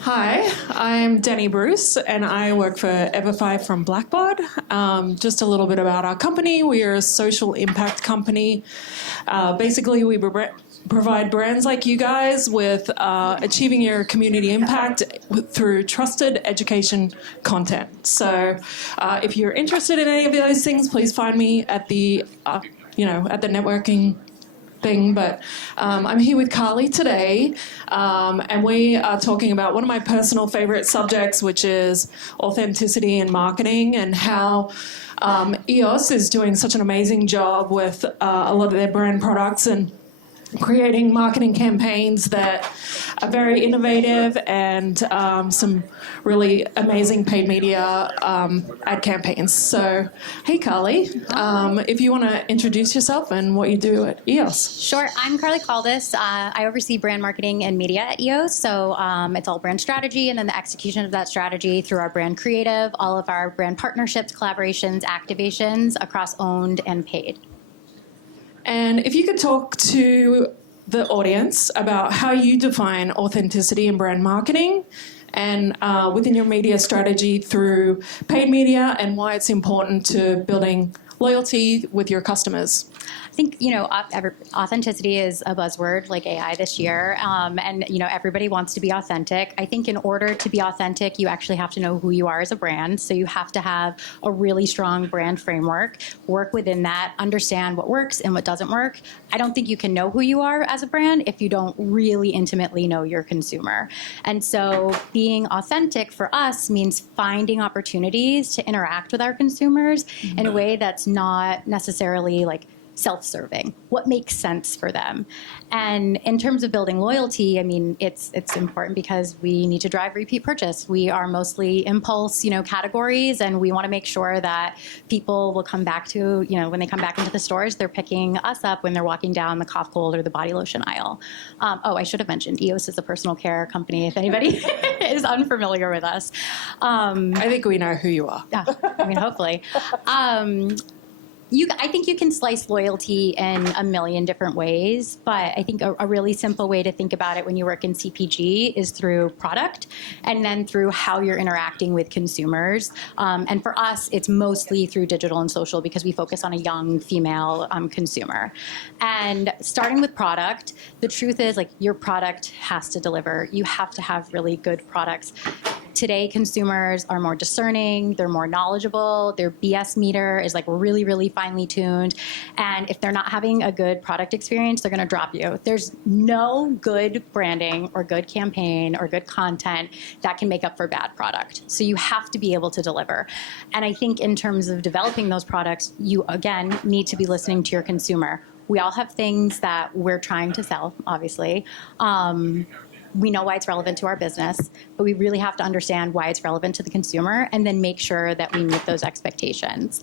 Hi, I'm Dani Bruce, and I work for EVERFI from Blackbaud. Just a little bit about our company. We are a social impact company. Basically, we provide brands like you guys with achieving your community impact through trusted education content. So if you're interested in any of those things, please find me at the, at the networking thing, but I'm here with Carley today, and we are talking about one of my personal favorite subjects, which is authenticity in marketing, and how EOS is doing such an amazing job with a lot of their brand products and creating marketing campaigns that are very innovative and some really amazing paid media ad campaigns. So, hey Carley, if you want to introduce yourself and what you do at EOS. Sure, I'm Carley Caldas. I oversee brand marketing and media at EOS, so it's all brand strategy and then the execution of that strategy through our brand creative, all of our brand partnerships, collaborations, activations across owned and paid. And if you could talk to the audience about how you define authenticity in brand marketing and within your media strategy through paid media, and why it's important to building loyalty with your customers. I think, authenticity is a buzzword like AI this year, and, everybody wants to be authentic. I think in order to be authentic, you actually have to know who you are as a brand. So you have to have a really strong brand framework, work within that, understand what works and what doesn't work. I don't think you can know who you are as a brand if you don't really intimately know your consumer. And so being authentic for us means finding opportunities to interact with our consumers in a way that's not necessarily like self-serving, what makes sense for them. And in terms of building loyalty, I mean, it's important because we need to drive repeat purchase. We are mostly impulse, categories, and we want to make sure that people will come back to, when they come back into the stores, they're picking us up when they're walking down the cough cold or the body lotion aisle. I should have mentioned EOS is a personal care company if anybody is unfamiliar with us. I think we know who you are. Yeah, hopefully. I think you can slice loyalty in a million different ways, but I think a really simple way to think about it when you work in CPG is through product and then through how you're interacting with consumers. And for us, it's mostly through digital and social because we focus on a young female consumer. And starting with product, the truth is your product has to deliver. You have to have really good products. Today, consumers are more discerning, they're more knowledgeable, their BS meter is really, really finely tuned. And if they're not having a good product experience, they're gonna drop you. There's no good branding or good campaign or good content that can make up for bad product. So you have to be able to deliver. And I think in terms of developing those products, you again need to be listening to your consumer. We all have things that we're trying to sell, obviously. We know why it's relevant to our business, but we really have to understand why it's relevant to the consumer and then make sure that we meet those expectations.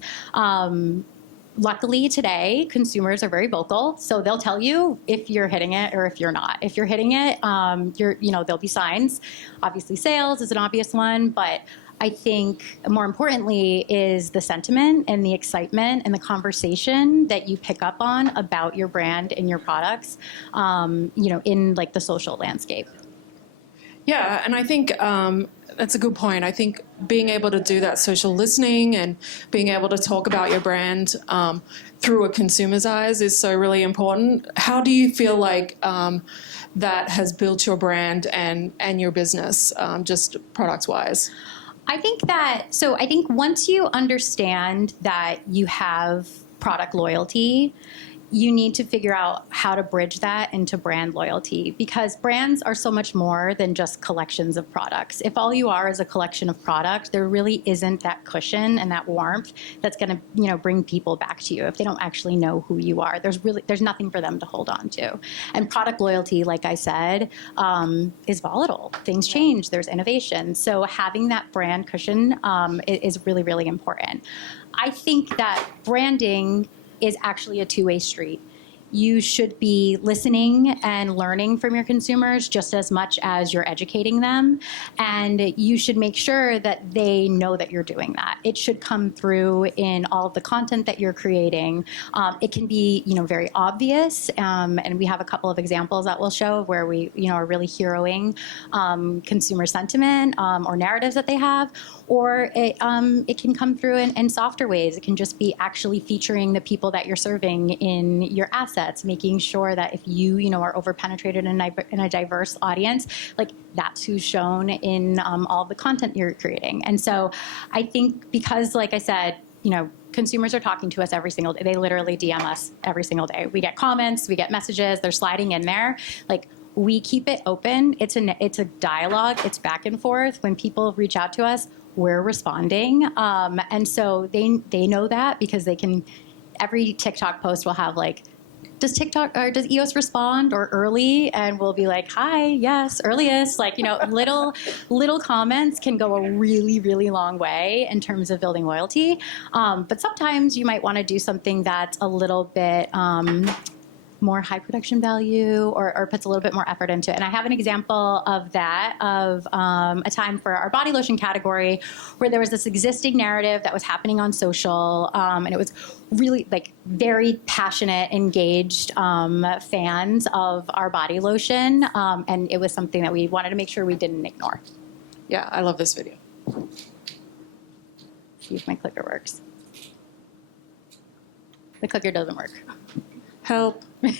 Luckily today, consumers are very vocal, so they'll tell you if you're hitting it or if you're not. If you're hitting it, there'll be signs. Obviously sales is an obvious one, but I think more importantly is the sentiment and the excitement and the conversation that you pick up on about your brand and your products, in the social landscape. Yeah, and I think that's a good point. I think being able to do that social listening and being able to talk about your brand through a consumer's eyes is so really important. How do you feel like that has built your brand and your business, just products-wise? I think once you understand that you have product loyalty, you need to figure out how to bridge that into brand loyalty, because brands are so much more than just collections of products. If all you are is a collection of product, there really isn't that cushion and that warmth that's going to, bring people back to you if they don't actually know who you are. There's nothing for them to hold on to. And product loyalty, like I said, is volatile. Things change. There's innovation. So having that brand cushion is really, really important. I think that branding is actually a two-way street. you should be listening and learning from your consumers just as much as you're educating them. And you should make sure that they know that you're doing that. It should come through in all of the content that you're creating. It can be, very obvious. And we have a couple of examples that we'll show where we, are really heroing consumer sentiment or narratives that they have. Or it can come through in softer ways. It can just be actually featuring the people that you're serving in your assets, making sure that if you, are over-penetrated in a diverse audience, like that's who's shown in all the content you're creating. And so I think because, like I said, consumers are talking to us every single day. They literally DM us every single day. We get comments, we get messages, they're sliding in there. Like, we keep it open. It's a dialogue. It's back and forth. When people reach out to us, we're responding. And so they know that because they can, every TikTok post will have like, does TikTok or does EOS respond or early? And we'll be like, hi, yes, earliest. Like, little comments can go a really, really long way in terms of building loyalty. But sometimes you might want to do something that's a little bit more high production value or puts a little bit more effort into it. And I have an example of that, of a time for our body lotion category where there was this existing narrative that was happening on social, and it was really like very passionate, engaged fans of our body lotion, and it was something that we wanted to make sure we didn't ignore. Yeah, I love this video. See if my clicker works. The clicker doesn't work. Help. I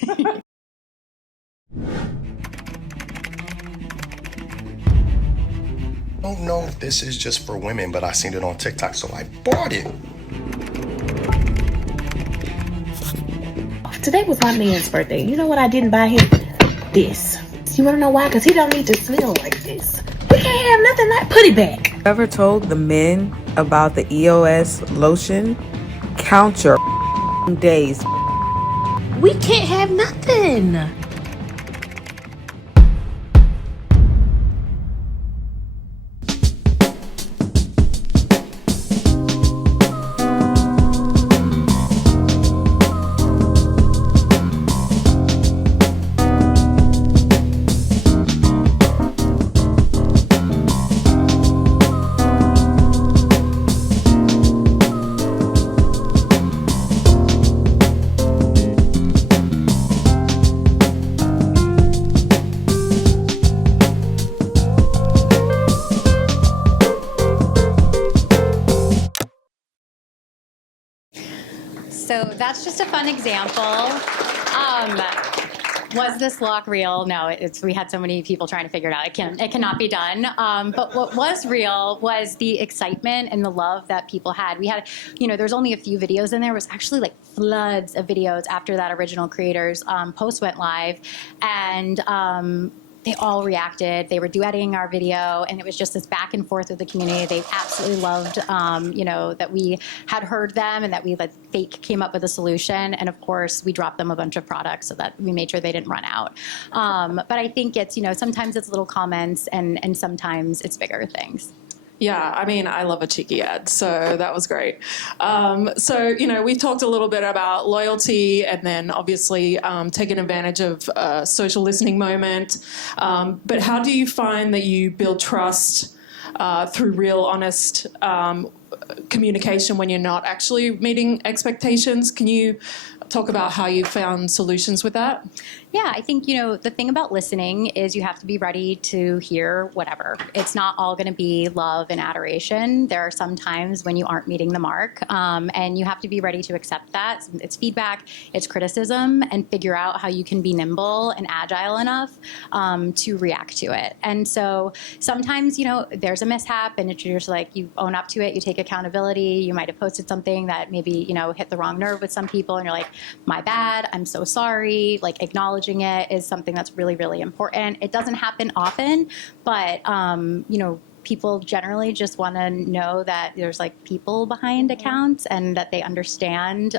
don't know if this is just for women, but I seen it on TikTok, so I bought it. Today was my man's birthday. You know what I didn't buy him? This. You want to know why? Because he don't need to smell like this. We can't have nothing like, put it back. Ever told the men about the EOS lotion? Count your days. We can't have nothing. So that's just a fun example. Was this lock real? No, we had so many people trying to figure it out. It cannot be done. But what was real was the excitement and the love that people had. We had, there's only a few videos in there. It was actually like floods of videos after that original creator's post went live. And they all reacted. They were duetting our video, and it was just this back and forth with the community. They absolutely loved, that we had heard them and that they came up with a solution. And of course, we dropped them a bunch of products so that we made sure they didn't run out. But I think it's, sometimes it's little comments and sometimes it's bigger things. Yeah, I mean, I love a cheeky ad, so that was great. We've talked a little bit about loyalty and then obviously taking advantage of a social listening moment. But how do you find that you build trust through real, honest communication when you're not actually meeting expectations? Can you talk about how you found solutions with that? Yeah, I think, the thing about listening is you have to be ready to hear whatever. It's not all going to be love and adoration. There are some times when you aren't meeting the mark, and you have to be ready to accept that. It's feedback, it's criticism, and figure out how you can be nimble and agile enough to react to it. And so sometimes, there's a mishap, and you're just like, you own up to it, you take accountability. You might have posted something that maybe, hit the wrong nerve with some people, and you're like, my bad, I'm so sorry. Like, acknowledging it is something that's really, really important. It doesn't happen often, but, people generally just want to know that there's like people behind accounts and that they understand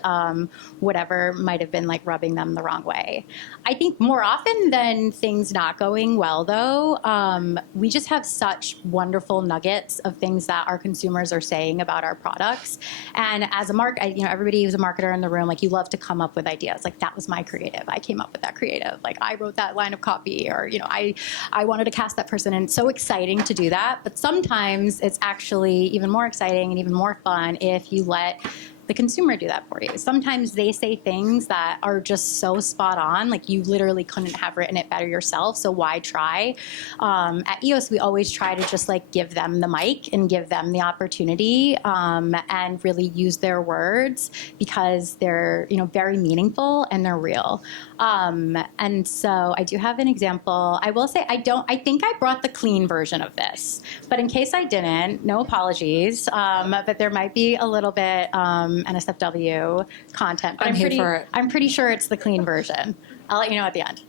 whatever might have been like rubbing them the wrong way. I think more often than things not going well, though, we just have such wonderful nuggets of things that our consumers are saying about our products. And as a everybody who's a marketer in the room, like, you love to come up with ideas. Like, that was my creative. I came up with that creative. Like, I wrote that line of copy, or, I wanted to cast that person. And it's so exciting to do that. But sometimes it's actually even more exciting and even more fun if you let the consumer do that for you. Sometimes they say things that are just so spot on, like you literally couldn't have written it better yourself, so why try? At EOS, we always try to just like give them the mic and give them the opportunity and really use their words, because they're very meaningful and they're real. And so I do have an example. I will say I think I brought the clean version of this, but in case I didn't, no apologies, but there might be a little bit NSFW content. But I'm pretty sure it's the clean version. I'll let you know at the end.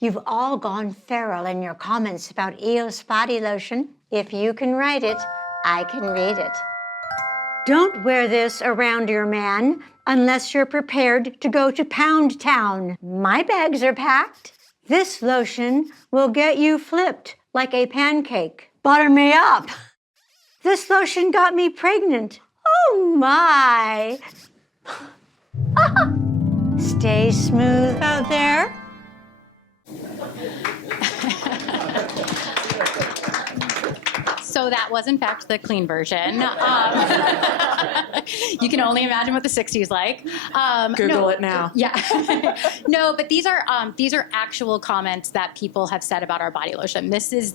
You've all gone feral in your comments about EOS body lotion. If you can write it, I can read it. Don't wear this around your man unless you're prepared to go to Pound Town. My bags are packed. This lotion will get you flipped like a pancake. Butter me up. This lotion got me pregnant. Oh my. Stay smooth out there. So that was, in fact, the clean version. You can only imagine what the 60s like. Google it now. Yeah. No, but these are actual comments that people have said about our body lotion. This is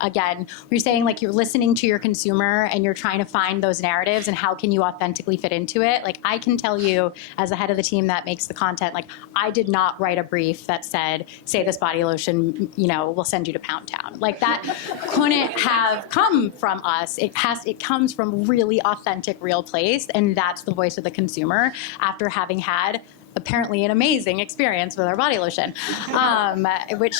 again, you're saying like you're listening to your consumer and you're trying to find those narratives and how can you authentically fit into it. Like, I can tell you as the head of the team that makes the content, like, I did not write a brief that said, say this body lotion, we'll send you to Pound Town. Like, that couldn't have come from us. It comes from really authentic, real place, and that's the voice of the consumer after having had apparently an amazing experience with our body lotion, which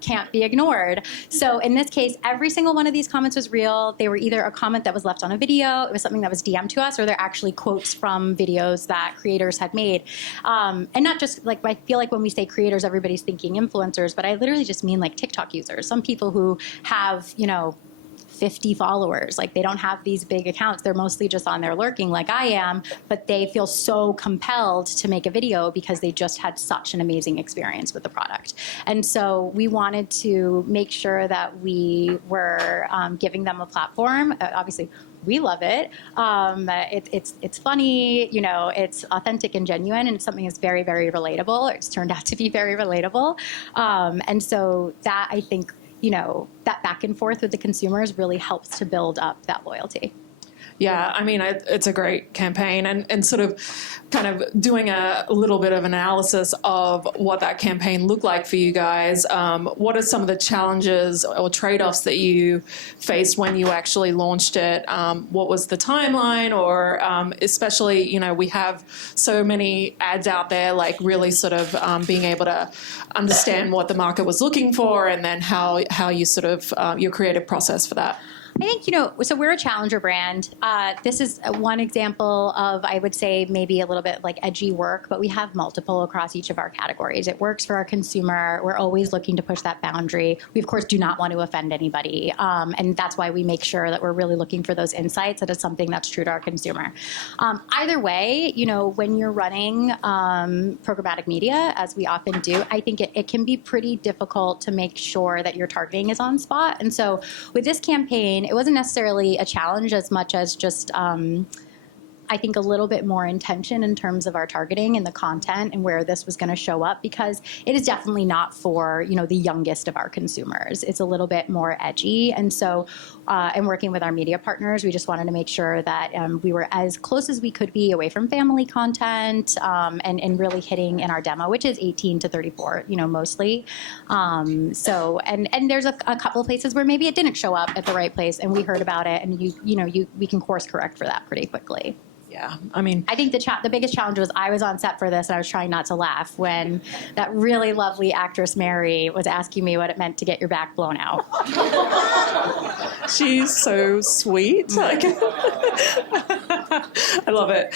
can't be ignored. So in this case, every single one of these comments was real. They were either a comment that was left on a video, it was something that was DM'd to us, or they're actually quotes from videos that creators had made. And not just like, I feel like when we say creators, everybody's thinking influencers, but I literally just mean like TikTok users. Some people who have 50 followers. Like, they don't have these big accounts. They're mostly just on there lurking like I am, but they feel so compelled to make a video because they just had such an amazing experience with the product. And so we wanted to make sure that we were giving them a platform. Obviously, we love it. It's funny, it's authentic and genuine, and it's something that's very, very relatable. It's turned out to be very relatable. And so that, I think, that back and forth with the consumers really helps to build up that loyalty. Yeah, I mean, it's a great campaign, and sort of kind of doing a little bit of analysis of what that campaign looked like for you guys. What are some of the challenges or trade-offs that you faced when you actually launched it? What was the timeline, or especially, we have so many ads out there, like really sort of being able to understand what the market was looking for, and then how you sort of, your creative process for that. I think, so we're a challenger brand. This is one example of, I would say, maybe a little bit like edgy work, but we have multiple across each of our categories. It works for our consumer. We're always looking to push that boundary. We, of course, do not want to offend anybody. And that's why we make sure that we're really looking for those insights, that it's something that's true to our consumer. Either way, when you're running programmatic media, as we often do, I think it can be pretty difficult to make sure that your targeting is on spot. And so with this campaign, it wasn't necessarily a challenge as much as just, I think, a little bit more intention in terms of our targeting and the content and where this was going to show up, because it is definitely not for, the youngest of our consumers. It's a little bit more edgy. And so, in working with our media partners, we just wanted to make sure that we were as close as we could be away from family content, and really hitting in our demo, which is 18 to 34, mostly. So, and there's a couple of places where maybe it didn't show up at the right place, and we heard about it, and we can course correct for that pretty quickly. Yeah, I mean, I think the biggest challenge was I was on set for this and I was trying not to laugh when that really lovely actress Mary was asking me what it meant to get your back blown out. she's so sweet. Like, I love it.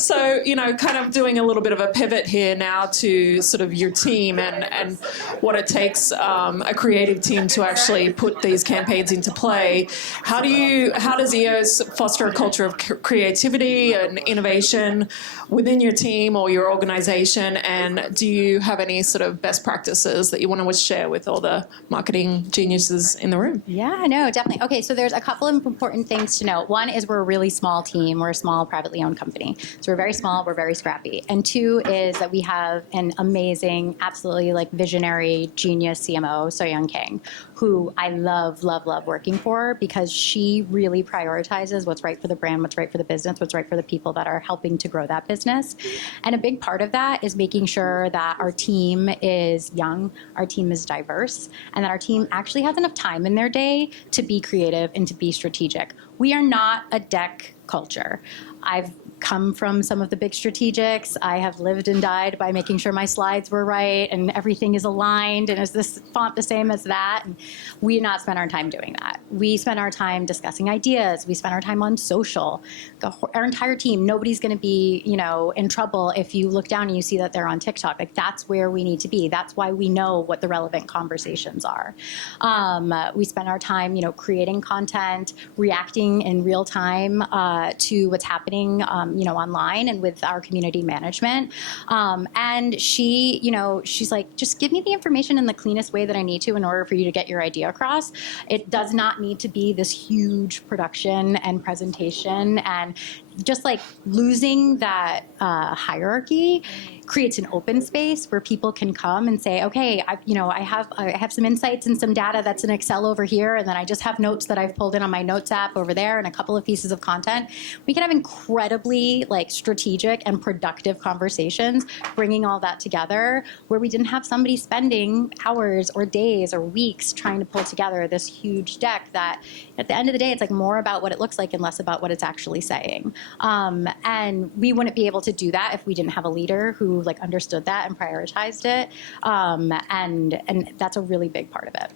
So, you know, kind of doing a little bit of a pivot here now to sort of your team and what it takes a creative team to actually put these campaigns into play. How does EOS foster a culture of creativity and innovation within your team or your organization? And do you have any sort of best practices that you want to share with all the marketing geniuses in the room? Yeah, no, definitely. Okay, so there's a couple of important things to note. One is we're a really small team. We're a small privately owned company. So we're very small, we're very scrappy. And two is that we have an amazing, absolutely like visionary genius CMO, So-Young King, who I love, love, love working for because she really prioritizes what's right for the brand, what's right for the business, what's right for the people that are helping to grow that business. And a big part of that is making sure that our team is young, our team is diverse, and that our team actually has enough time in their day to be creative and to be strategic. We are not a deck culture. I've come from some of the big strategics. I have lived and died by making sure my slides were right and everything is aligned and is this font the same as that? And we do not spend our time doing that. We spend our time discussing ideas. We spend our time on social. Our entire team, nobody's going to be, you know, in trouble if you look down and you see that they're on TikTok. Like that's where we need to be. That's why we know what the relevant conversations are. We spend our time, you know, creating content, reacting in real time to what's happening, you know, online and with our community management. And she, you know, she's like, just give me the information in the cleanest way that I need to in order for you to get your idea across. It does not need to be this huge production and presentation, and just like losing that hierarchy creates an open space where people can come and say, okay, I have some insights and some data that's in Excel over here, and then I just have notes that I've pulled in on my notes app over there and a couple of pieces of content. We can have incredibly like strategic and productive conversations, bringing all that together where we didn't have somebody spending hours or days or weeks trying to pull together this huge deck that at the end of the day, it's like more about what it looks like and less about what it's actually saying. And we wouldn't be able to do that if we didn't have a leader who like understood that and prioritized it. And that's a really big part of it.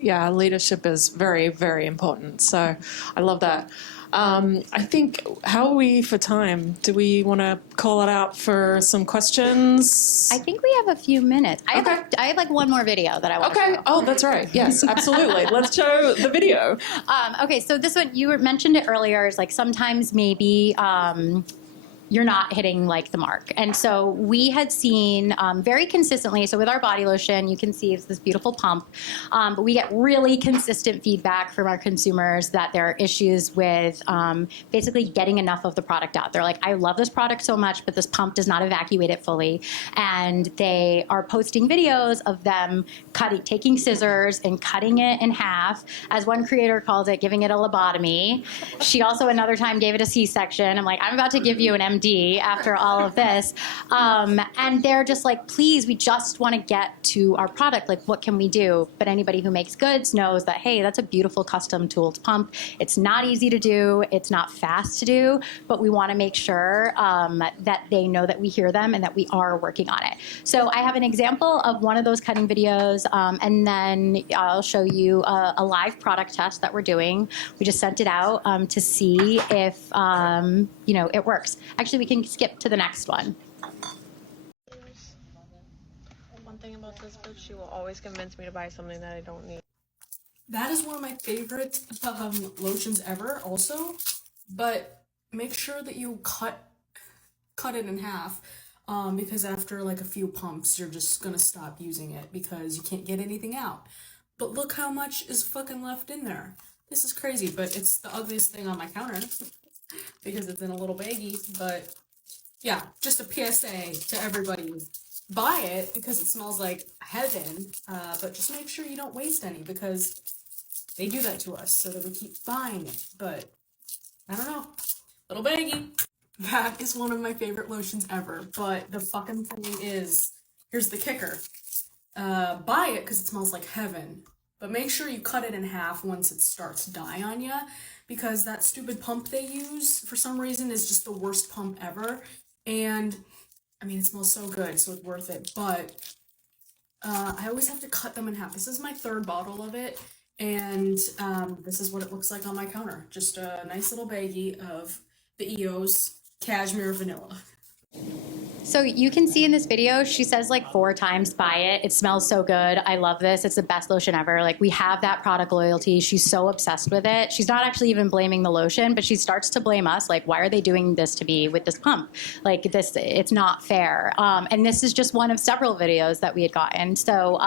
Yeah, leadership is very, very important. So I love that. I think, how are we for time? Do we want to call it out for some questions? I think we have a few minutes. I have like one more video that I want to show. Oh, that's right. Yes, absolutely. Let's show the video. Okay, so this one, you mentioned it earlier, is like sometimes maybe you're not hitting like the mark. And so we had seen very consistently, so with our body lotion, you can see it's this beautiful pump, but we get really consistent feedback from our consumers that there are issues with basically getting enough of the product out. They're like, I love this product so much, but this pump does not evacuate it fully. And they are posting videos of them taking scissors and cutting it in half. As one creator called it, giving it a lobotomy. She also another time gave it a C-section. I'm like, I'm about to give you an MD after all of this. And they're just like, please, we just want to get to our product. Like, what can we do? But anybody who makes goods knows that, hey, that's a beautiful custom tooled pump. It's not easy to do. It's not fast to do. But we want to make sure that they know that we hear them and that we are working on it. So I have an example of one of those cutting videos. And then I'll show you a live product test that we're doing. We just sent it out to see if, it works. Actually, we can skip to the next one. One thing about this bitch, she will always convince me to buy something that I don't need. That is one of my favorite lotions ever also, but make sure that you cut it in half, because after like a few pumps, you're just gonna stop using it because you can't get anything out. But look how much is fucking left in there. This is crazy, but it's the ugliest thing on my counter because it's in a little baggie. But yeah, just a PSA to everybody. Buy it because it smells like heaven, but just make sure you don't waste any because they do that to us so that we keep buying it. But I don't know, little baggie. That is one of my favorite lotions ever, but the fucking thing is, here's the kicker. Buy it because it smells like heaven, But make sure you cut it in half once it starts to die on you, because that stupid pump they use for some reason is just the worst pump ever. And I mean, it smells so good, so it's worth it. But I always have to cut them in half. This is my third bottle of it, and this is what it looks like on my counter. Just a nice little baggie of the EOS Cashmere Vanilla. So you can see in this video, she says like 4 times, buy it. It smells so good. I love this. It's the best lotion ever. Like, we have that product loyalty. She's so obsessed with it. She's not actually even blaming the lotion, but she starts to blame us. Like, why are they doing this to me with this pump? Like, this, it's not fair. And this is just one of several videos that we had gotten. So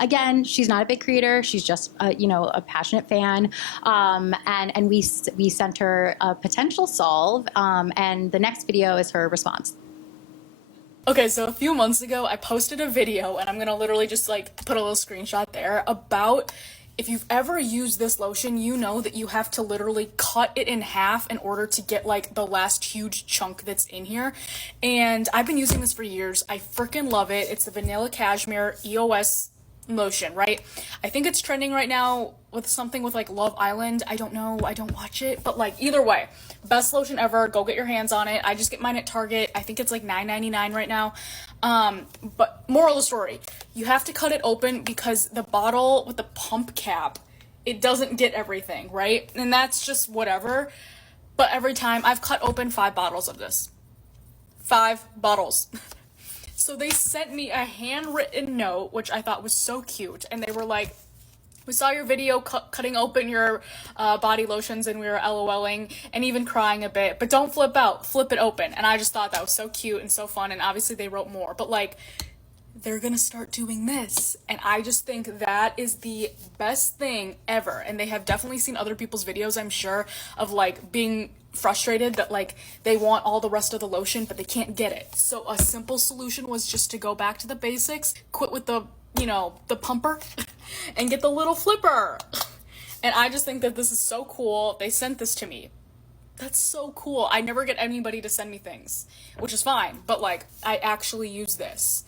again, she's not a big creator. She's just, a passionate fan. And we sent her a potential solve. And the next video is her response. Okay, so a few months ago, I posted a video, and I'm gonna literally just like put a little screenshot there, about if you've ever used this lotion, you know that you have to literally cut it in half in order to get like the last huge chunk that's in here. And I've been using this for years. I freaking love it. It's the Vanilla Cashmere EOS lotion, right? I think it's trending right now with something with like Love Island. I don't know, I don't watch it, but like either way, best lotion ever. Go get your hands on it. I just get mine at Target. I think it's like $9.99 right now. But moral of the story, you have to cut it open because the bottle with the pump cap, it doesn't get everything, right? And that's just whatever. But every time I've cut open 5 bottles of this. 5 bottles. So they sent me a handwritten note, which I thought was so cute. And they were like, we saw your video cutting open your body lotions, and we were LOLing and even crying a bit. But don't flip out, flip it open. And I just thought that was so cute and so fun. And obviously they wrote more. But like, they're gonna start doing this. And I just think that is the best thing ever. And they have definitely seen other people's videos, I'm sure, of like being frustrated that like they want all the rest of the lotion but they can't get it. So a simple solution was just to go back to the basics, quit with the the pumper and get the little flipper. And I just think that this is so cool. They sent this to me. That's so cool. I never get anybody to send me things, which is fine, but like I actually use this.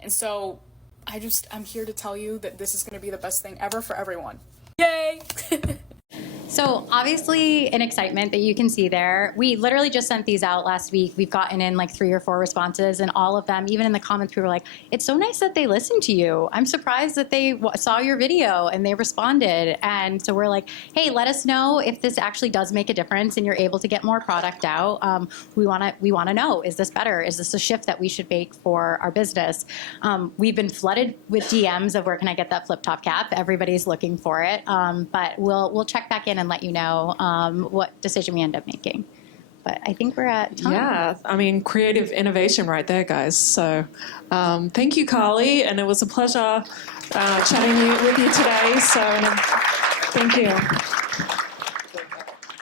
And so I'm here to tell you that this is going to be the best thing ever for everyone. Yay! So obviously an excitement that you can see there. We literally just sent these out last week. We've gotten in like 3 or 4 responses, and all of them, even in the comments, people were like, it's so nice that they listened to you. I'm surprised that they saw your video and they responded. And so we're like, hey, let us know if this actually does make a difference and you're able to get more product out. We want to know, is this better? Is this a shift that we should make for our business? We've been flooded with DMs of where can I get that flip top cap? Everybody's looking for it. But we'll check back in and let you know what decision we end up making. But I think we're at time. Yeah, I mean, creative innovation right there, guys. So thank you, Carley, and it was a pleasure chatting with you today. So thank you.